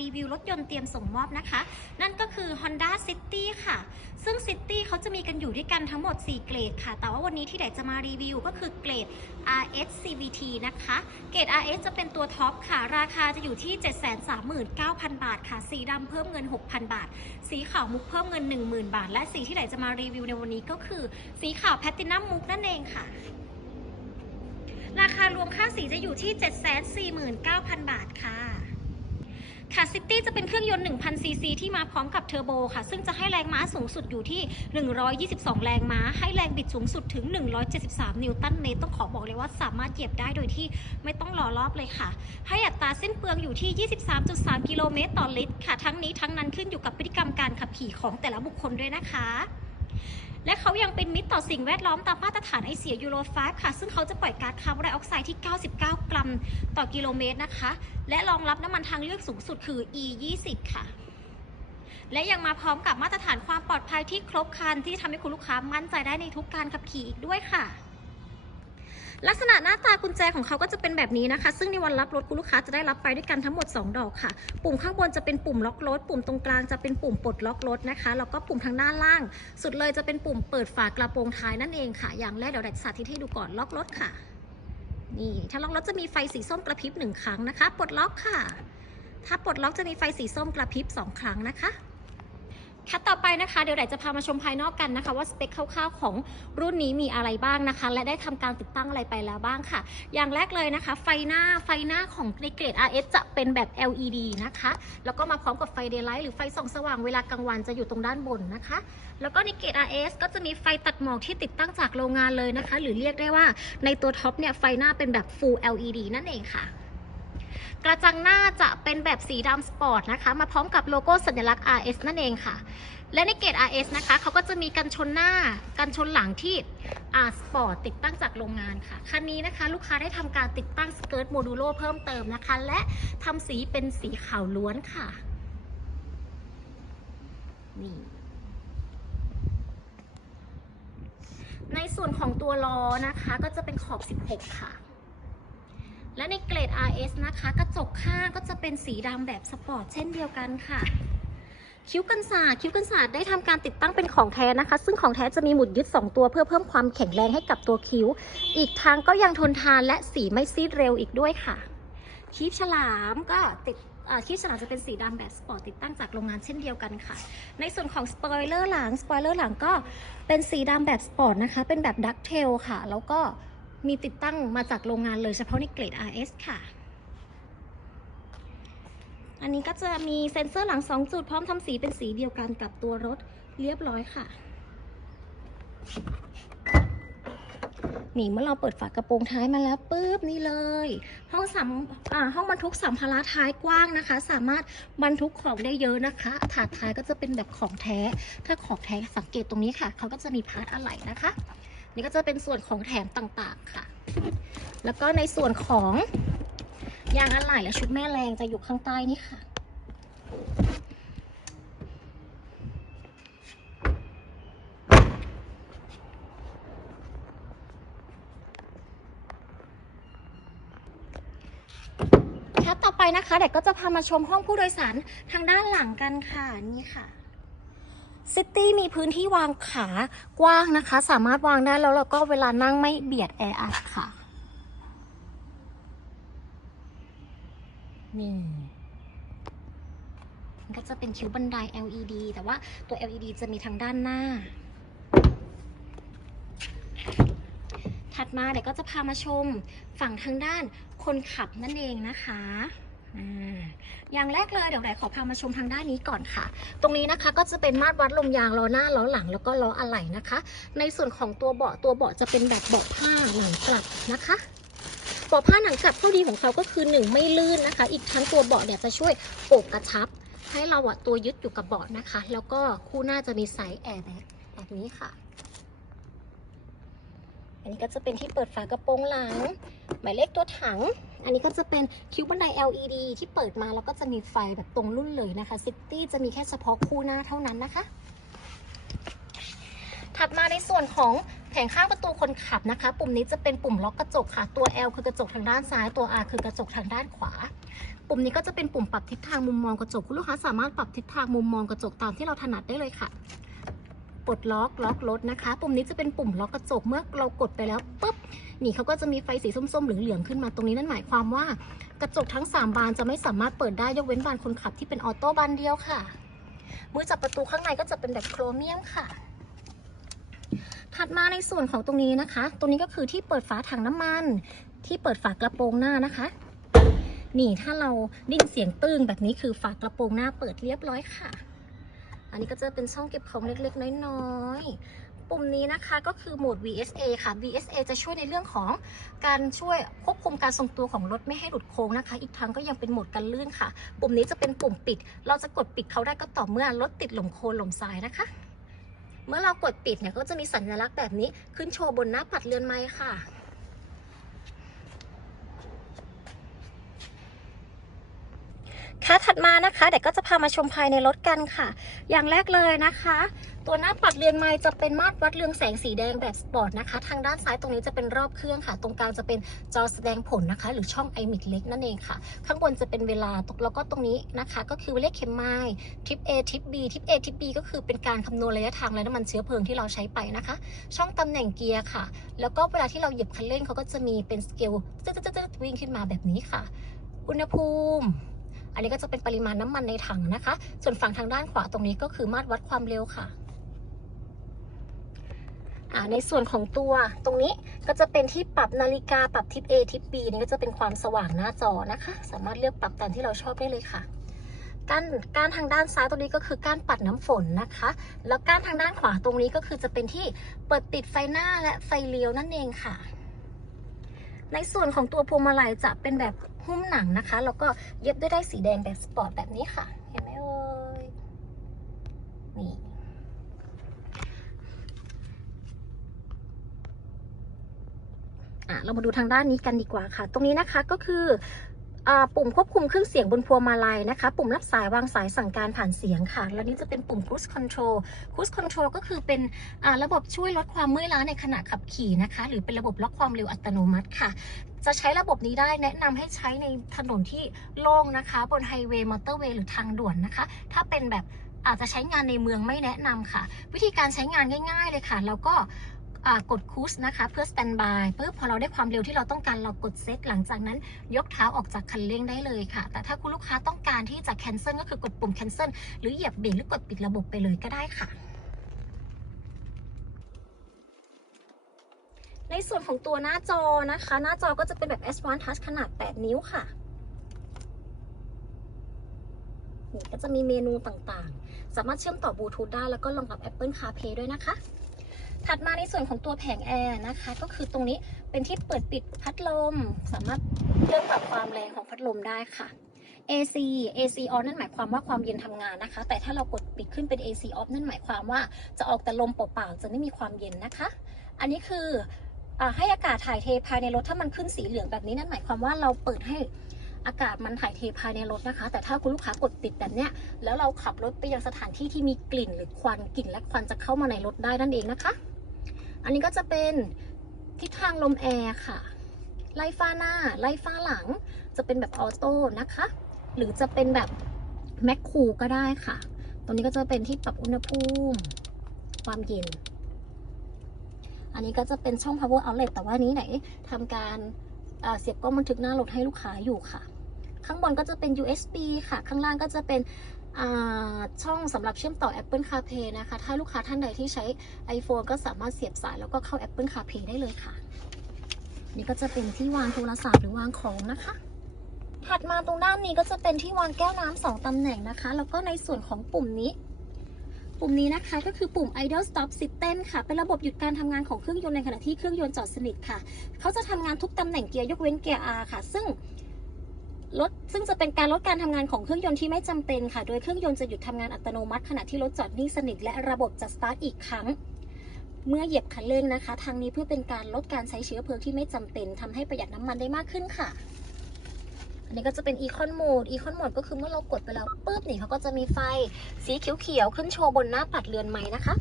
รีวิวรถยนต์เตรียมส่งมอบนะคะ นั่นก็คือ Honda City ค่ะ ซึ่ง City เขาจะมีกันอยู่ด้วยกันทั้งหมด 4 เกรดค่ะ แต่ว่าวันนี้ที่ไดจะมารีวิวก็คือเกรด RS CVT นะคะ เกรด RS จะเป็นตัวท็อปค่ะ ราคาจะอยู่ที่ 739,000 บาทค่ะ สีดำเพิ่มเงิน 6,000 บาท สีขาวมุกเพิ่มเงิน 10,000 บาท และสีที่ไดจะมารีวิวในวันนี้ก็คือ สีขาวแพตตินัมมุกนั่นเองค่ะ ราคารวมค่าสีจะอยู่ที่ 749,000 บาทค่ะค่ะซิตี้จะเป็นเครื่องยนต์ 1,000 ซีซีที่มาพร้อมกับเทอร์โบค่ะ ซึ่งจะให้แรงม้าสูงสุดอยู่ที่ 122 แรงม้า ให้แรงบิดสูงสุดถึง 173 นิวตันเมตร ต้องขอบอกเลยว่าสามารถเหยียบได้โดยที่ไม่ต้องรอรอบเลยค่ะ ให้อัตราเส้นเปลืองอยู่ที่ 23.3 กิโลเมตรต่อลิตรค่ะ ทั้งนี้ทั้งนั้นขึ้นอยู่กับพฤติกรรมการขับขี่ของแต่ละบุคคลด้วยนะคะ และเขายังเป็นมิตรต่อสิ่งแวดล้อมตามมาตรฐานไอเสียยูโร5ค่ะ ซึ่งเขาจะปล่อยก๊าซคาร์บอนไดออกไซด์ที่ 99 กรัมต่อกิโลเมตรนะคะ และรองรับน้ำมันทางเลือกสูงสุดคือ E 20 ค่ะและยังมาพร้อมกับมาตรฐานความปลอดภัยที่ครบครันที่ทำให้คุณลูกค้ามั่นใจได้ในทุกการขับขี่อีกด้วยค่ะ ลักษณะหน้าตากุญแจของเขาก็จะเป็นแบบนี้นะคะ ซึ่งในวันรับรถคุณลูกค้าจะได้รับไปด้วยกันทั้งหมด 2 ดอกค่ะ ปุ่มข้างบนจะเป็นปุ่มล็อกรถ ปุ่มตรงกลางจะเป็นปุ่มปลดล็อกรถนะคะ แล้วก็ปุ่มทางด้านล่าง สุดเลยจะเป็นปุ่มเปิดฝากระโปรงท้ายนั่นเองค่ะ อย่างแรกเดี๋ยวดัดสาธิตให้ดูก่อนล็อกรถค่ะ นี่ ถ้าล็อกรถจะมีไฟสีส้มกระพริบหนึ่งครั้งนะคะ ปลดล็อกค่ะ ถ้าปลดล็อกจะมีไฟสีส้มกระพริบสองครั้งนะคะ ค่ะต่อไปนะคะเดี๋ยวไดจะพามาชมภายนอกกันนะคะ ว่าสเปคคร่าวๆของรุ่นนี้มีอะไรบ้างนะคะ และได้ทำการติดตั้งอะไรไปแล้วบ้างค่ะ อย่างแรกเลยนะคะ ไฟหน้าไฟหน้าของในเกรด RS จะเป็นแบบ LED นะคะ แล้วก็มาพร้อมกับไฟเดย์ไลท์หรือไฟส่องสว่างเวลากลางวันจะอยู่ตรงด้านบนนะคะ แล้วก็ในเกรด RS ก็จะมีไฟตัดหมอกที่ติดตั้งจากโรงงานเลยนะคะ หรือเรียกได้ว่าในตัวท็อปเนี่ยไฟหน้าเป็นแบบ Full LED นั่นเองค่ะ กระจังหน้าจะเป็นแบบสีดำสปอร์ตนะคะ มาพร้อมกับโลโก้สัญลักษณ์ RS นั่นเองค่ะ และในเกรด RS นะคะเขาก็จะมีกันชนหน้า กันชนหลังที่อสปอร์ตติดตั้งจากโรงงานค่ะ คันนี้นะคะ ลูกค้าได้ทำการติดตั้งสเกิร์ตโมดูโลเพิ่มเติมนะคะ และทำสีเป็นสีขาวล้วนค่ะนี่ในส่วนของตัวล้อนะคะก็จะเป็นขอบ 16 ค่ะ และในเกรด RS นะคะ กระจกข้างก็จะเป็นสีดำแบบสปอร์ตเช่นเดียวกันค่ะ คิ้วกันศาสตร์คิ้วกันศาสตร์ได้ทำการติดตั้งเป็นของแท้นะคะ ซึ่งของแท้จะมีหมุดยึด 2 ตัวเพื่อเพิ่มความแข็งแรงให้กับตัวคิ้ว อีกทางก็ยังทนทานและสีไม่ซีดเร็วอีกด้วยค่ะคีบฉลามก็ติดคีบฉลามจะเป็นสีดำแบบสปอร์ตติดตั้งจากโรงงานเช่นเดียวกันค่ะ ในส่วนของสปอยเลอร์หลังสปอยเลอร์หลังก็เป็นสีดำแบบสปอร์ตนะคะ เป็นแบบดักเทลค่ะ แล้วก็ มีติดตั้งมาจากโรงงานเลยเฉพาะในเกรด RS ค่ะ อันนี้ก็จะมีเซ็นเซอร์หลัง 2 จุดพร้อมทำสีเป็นสีเดียวกันกับตัวรถเรียบร้อยค่ะ นี่เมื่อเราเปิดฝากระโปรงท้ายมาแล้วปุ๊บนี่เลย ห้องสัมห้องบรรทุกสัมภาระท้ายกว้างนะคะ สามารถบรรทุกของได้เยอะนะคะ ถาดท้ายก็จะเป็นแบบของแท้ ถ้าของแท้สังเกตตรงนี้ค่ะ เขาก็จะมีพาร์ทอะไหล่นะคะ นี่ก็จะเป็นส่วนของแถมต่างๆค่ะ แล้วก็ในส่วนของยางอะไหล่และชุดแม่แรงจะอยู่ข้างใต้นี่ค่ะครับต่อไปนะคะเด็กก็จะพามาชมห้องผู้โดยสารทางด้านหลังกันค่ะ นี่ค่ะ ซิตี้มีพื้นที่วางขากว้างนะคะ สามารถวางได้แล้วเราก็เวลานั่งไม่เบียดแออัดค่ะ นี่มันก็จะเป็นคิ้วบันได LED แต่ว่าตัว LED จะมีทางด้านหน้า ถัดมาเดี๋ยวก็จะพามาชมฝั่งทางด้านคนขับนั่นเองนะคะ อย่างแรกเลยเดี๋ยวไหนขอพามาชมทางด้านนี้ก่อนค่ะ ตรงนี้นะคะก็จะเป็นมาตรวัดลมยางล้อหน้าล้อหลังแล้วก็ล้ออะไหล่นะคะ ในส่วนของตัวเบาะตัวเบาะจะเป็นแบบเบาะผ้าหนังกลับนะคะเบาะผ้าหนังกลับข้อดีของเขาก็คือหนึ่งไม่ลื่นนะคะ อีกทั้งตัวเบาะเนี่ยจะช่วยโอบกระชับ ให้เราอะตัวยึดอยู่กับเบาะนะคะ แล้วก็คู่หน้าจะมีไซส์แอร์แบบนี้ค่ะ นนี้ก็จะเป็นที่เปิดฝากระโปรงหลัง หมายเลขตัวถัง อันนี้ก็จะเป็นคิวบันได LED ที่เปิดมาแล้วก็จะมีไฟแบบตรงรุ่นเลยนะคะซิตี้จะมีแค่เฉพาะคู่หน้าเท่านั้นนะคะ ถัดมาในส่วนของแผงข้างประตูคนขับนะคะ ปุ่มนี้จะเป็นปุ่มล็อกกระจกค่ะ ตัว L คือกระจกทางด้านซ้าย ตัว R คือกระจกทางด้านขวา ปุ่มนี้ก็จะเป็นปุ่มปรับทิศทางมุมมองกระจก คุณลูกค้าสามารถปรับทิศทางมุมมองกระจกตามที่เราถนัดได้เลยค่ะ ปลดล็อกล็อกรถนะคะ ปุ่มนี้จะเป็นปุ่มล็อกกระจกเมื่อเรากดไปแล้วปุ๊บนี่เขาก็จะมีไฟสีส้มๆเหลืองๆขึ้นมาตรงนี้นั่นหมายความว่ากระจกทั้ง 3 บานจะไม่สามารถเปิดได้ยกเว้นบานคนขับที่เป็นออโต้บานเดียวค่ะมือจับประตูข้างในก็จะเป็นแบบโครเมียมค่ะ ถัดมาในส่วนของตรงนี้นะคะ ตรงนี้ก็คือที่เปิดฝาถังน้ำมัน ที่เปิดฝากระโปรงหน้านะคะ นี่ถ้าเราได้นเสียงตึงแบบนี้คือฝากระโปรงหน้าเปิดเรียบร้อยค่ะ อันนี้ก็จะเป็นช่องเก็บของเล็กๆ น้อยๆ ปุ่มนี้นะคะก็คือโหมด VSA ค่ะ VSA จะช่วยในเรื่องของการช่วยควบคุมการทรงตัวของรถไม่ให้หลุดโค้งนะคะ อีกทั้งก็ยังเป็นโหมดกันลื่นค่ะ ปุ่มนี้จะเป็นปุ่มปิด เราจะกดปิดเขาได้ก็ต่อเมื่อรถติดหล่มโคลนหล่มทรายนะคะ เมื่อเรากดปิดเนี่ยก็จะมีสัญลักษณ์แบบนี้ขึ้นโชว์บนหน้าปัดเรือนไม้ค่ะ คะ ถัดมานะคะเดี๋ยวก็จะพามาชมภายในรถกันค่ะ อย่างแรกเลยนะคะ ตัวหน้าปัดเรือนไม้จะเป็นมาตรวัดเรืองแสงสีแดงแบบสปอร์ตนะคะ ทางด้านซ้ายตรงนี้จะเป็นรอบเครื่องค่ะ ตรงกลางจะเป็นจอแสดงผลนะคะ หรือช่อง i m i c เล็กนั่นเองค่ะ ข้างบนจะเป็นเวลาแล้วก็ตรงนี้นะคะ ก็คือเลขเข็มไม้ทิป A ทิป B ทิป A ทิป B ก็คือเป็นการคำนวณระยะทางและน้ำมันเชื้อเพลิงที่เราใช้ไปนะคะ ช่องตำแหน่งเกียร์ค่ะ แล้วก็เวลาที่เราเหยียบคันเร่งเขาก็จะมีเป็นสเกลวิ่งขึ้นมาแบบนี้ค่ะ อุณหภูมิ อันนี้ก็จะเป็นปริมาณน้ำมันในถังนะคะ ส่วนฝั่งทางด้านขวาตรงนี้ก็คือมาตรวัดความเร็วค่ะในส่วนของตัวตรงนี้ก็จะเป็นที่ปรับนาฬิกาปรับทิป A ทิป B นี่ก็จะเป็นความสว่างหน้าจอนะคะ สามารถเลือกปรับตามที่เราชอบได้เลยค่ะก้ารการทางด้านซ้ายตรงนี้ก็คือก้ารปัดน้ำฝนนะคะ แล้วก้ารทางด้านขวาตรงนี้ก็คือจะเป็นที่เปิดปิดไฟหน้าและไฟเลี้ยวนั่นเองค่ะ ในส่วนของตัวพวงมาลัยจะเป็นแบบ หุ้มหนังนะคะ แล้วก็เย็บด้วยได้สีแดงแบบสปอร์ตแบบนี้ค่ะ เห็นไหมเอ่ยนี่อะเรามาดูทางด้านนี้กันดีกว่าค่ะ ตรงนี้นะคะก็คือ ปุ่มควบคุมเครื่องเสียงบนพวงมาลัยนะคะ ปุ่มรับสายวางสายสั่งการผ่านเสียงค่ะ แล้วนี่จะเป็นปุ่ม cruise control cruise control ก็คือเป็นระบบช่วยลดความเมื่อยล้าในขณะขับขี่นะคะ หรือเป็นระบบล็อกความเร็วอัตโนมัติค่ะ จะใช้ระบบนี้ได้แนะนำให้ใช้ในถนนที่โล่งนะคะ บนไฮเวย์มอเตอร์เวย์หรือทางด่วนนะคะ ถ้าเป็นแบบอาจจะใช้งานในเมืองไม่แนะนำค่ะ วิธีการใช้งานง่าย ๆ เลยค่ะ แล้วก็ กดคูสนะคะ เพื่อสแตนบายปุ๊บพอเราได้ความเร็วที่เราต้องการเรากดเซตหลังจากนั้นยกเท้าออกจากคันเร่งได้เลยค่ะ แต่ถ้าคุณลูกค้าต้องการที่จะ cancel ก็คือกดปุ่ม cancel หรือเหยียบเบรกหรือกดปิดระบบไปเลยก็ได้ค่ะในส่วนของตัวหน้าจอนะคะ หน้าจอก็จะเป็นแบบ S1 Touch ขนาด 8 นิ้วค่ะ นี่ก็จะมีเมนูต่างๆ สามารถเชื่อมต่อบลูทูธได้แล้วก็รองรับ Apple CarPlay ด้วยนะคะ ถัดมาในส่วนของตัวแผงแอร์นะคะ ก็คือตรงนี้เป็นที่เปิดปิดพัดลม สามารถเลือกปรับความแรงของพัดลมได้ค่ะ AC AC on นั่นหมายความว่าความเย็นทำงานนะคะ แต่ถ้าเรากดปิดขึ้นเป็น AC off นั่นหมายความว่าจะออกแต่ลมเปล่าๆ จะไม่มีความเย็นนะคะ อันนี้คืออให้อากาศถ่ายเทภายในรถถ้ามันขึ้นสีเหลืองแบบนี้นั่นหมายความว่าเราเปิดให้อากาศมันถ่ายเทภายในรถนะคะ แต่ถ้าคุณลูกค้ากดปิดแบบเนี้ย แล้วเราขับรถไปยังสถานที่ที่มีกลิ่นหรือควันกลิ่นและควันจะเข้ามาในรถได้นั่นเองนะคะ อันนี้ก็จะเป็นทิศทางลมแอร์ค่ะ ไล่ฟ้าหน้า ไล่ฟ้าหลัง จะเป็นแบบออโต้นะคะ หรือจะเป็นแบบแมคคูก็ได้ค่ะ ตรงนี้ก็จะเป็นที่ปรับอุณหภูมิ ความเย็น อันนี้ก็จะเป็นช่อง power outlet แต่ว่านี้ไหนทำการเสียบกล้องบันทึกหน้ารถให้ลูกค้าอยู่ค่ะ ข้างบนก็จะเป็น USB ค่ะ ข้างล่างก็จะเป็น ช่องสำหรับเชื่อมต่อ Apple CarPlay นะคะ ถ้าลูกค้าท่านใดที่ใช้ iPhone ก็สามารถเสียบสายแล้วก็เข้า Apple CarPlay ได้เลยค่ะ นี่ก็จะเป็นที่วางโทรศัพท์หรือวางของนะคะ ถัดมาตรงด้านนี้ก็จะเป็นที่วางแก้วน้ำสองตำแหน่งนะคะ แล้วก็ในส่วนของปุ่มนี้ ปุ่มนี้นะคะก็คือปุ่ม idle stop system ค่ะ เป็นระบบหยุดการทำงานของเครื่องยนต์ในขณะที่เครื่องยนต์จอดสนิทค่ะ เขาจะทำงานทุกตำแหน่งเกียร์ยกเว้นเกียร์ R ค่ะ ซึ่ง ลดซึ่งจะเป็นการลดการทำงานของเครื่องยนต์ที่ไม่จำเป็นค่ะ โดยเครื่องยนต์จะหยุดทำงานอัตโนมัติ ขณะที่รถจอดนิ่งสนิทและระบบจะสตาร์ทอีกครั้ง เมื่อเหยียบคันเร่งนะคะ ทางนี้เพื่อเป็นการลดการใช้เชื้อเพลิงที่ไม่จำเป็นทำให้ประหยัดน้ำมันได้มากขึ้นค่ะ อันนี้ก็จะเป็น Econ Mode Econ Mode ก็คือเมื่อเรากดไปแล้วปุ๊บนี่เขาก็จะมีไฟสีเขียวๆขึ้นโชว์บนหน้าปัดเรือนไม้นะคะ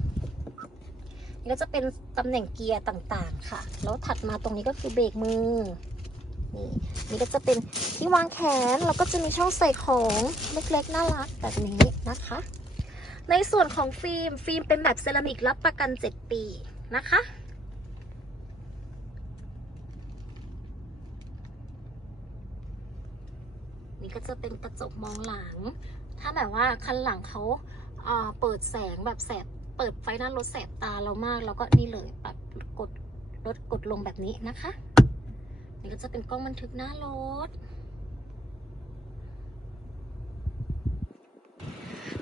นี่ก็จะเป็นตำแหน่งเกียร์ต่างๆ ค่ะ แล้วถัดมาตรงนี้ก็คือเบรกมือ นี่นี่ก็จะเป็นที่วางแขนแล้วก็จะมีช่องใส่ของเล็กๆน่ารักแบบนี้นะคะ ในส่วนของฟิล์มฟิล์มเป็นแบบเซรามิกรับประกัน 7 ปีนะคะนี่ก็จะเป็นกระจกมองหลัง ถ้าแบบว่าคันหลังเขาเอ่อเปิดแสงแบบแสบ เปิดไฟหน้ารถแสบตาเรามาก แล้วก็นี่เลยปรับกดลดกดลงแบบนี้นะคะ นี่ก็จะเป็นกล้องบันทึกหน้ารถ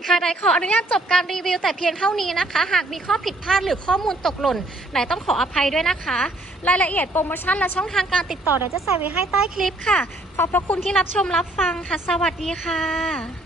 ค่ะไดขออนุญาตจบการรีวิวแต่เพียงเท่านี้นะคะ หากมีข้อผิดพลาดหรือข้อมูลตกหล่นไหนต้องขออภัยด้วยนะคะ รายละเอียดโปรโมชั่นและช่องทางการติดต่อเดี๋ยวจะใส่ไว้ให้ใต้คลิปค่ะ ขอบพระคุณที่รับชมรับฟังค่ะ สวัสดีค่ะ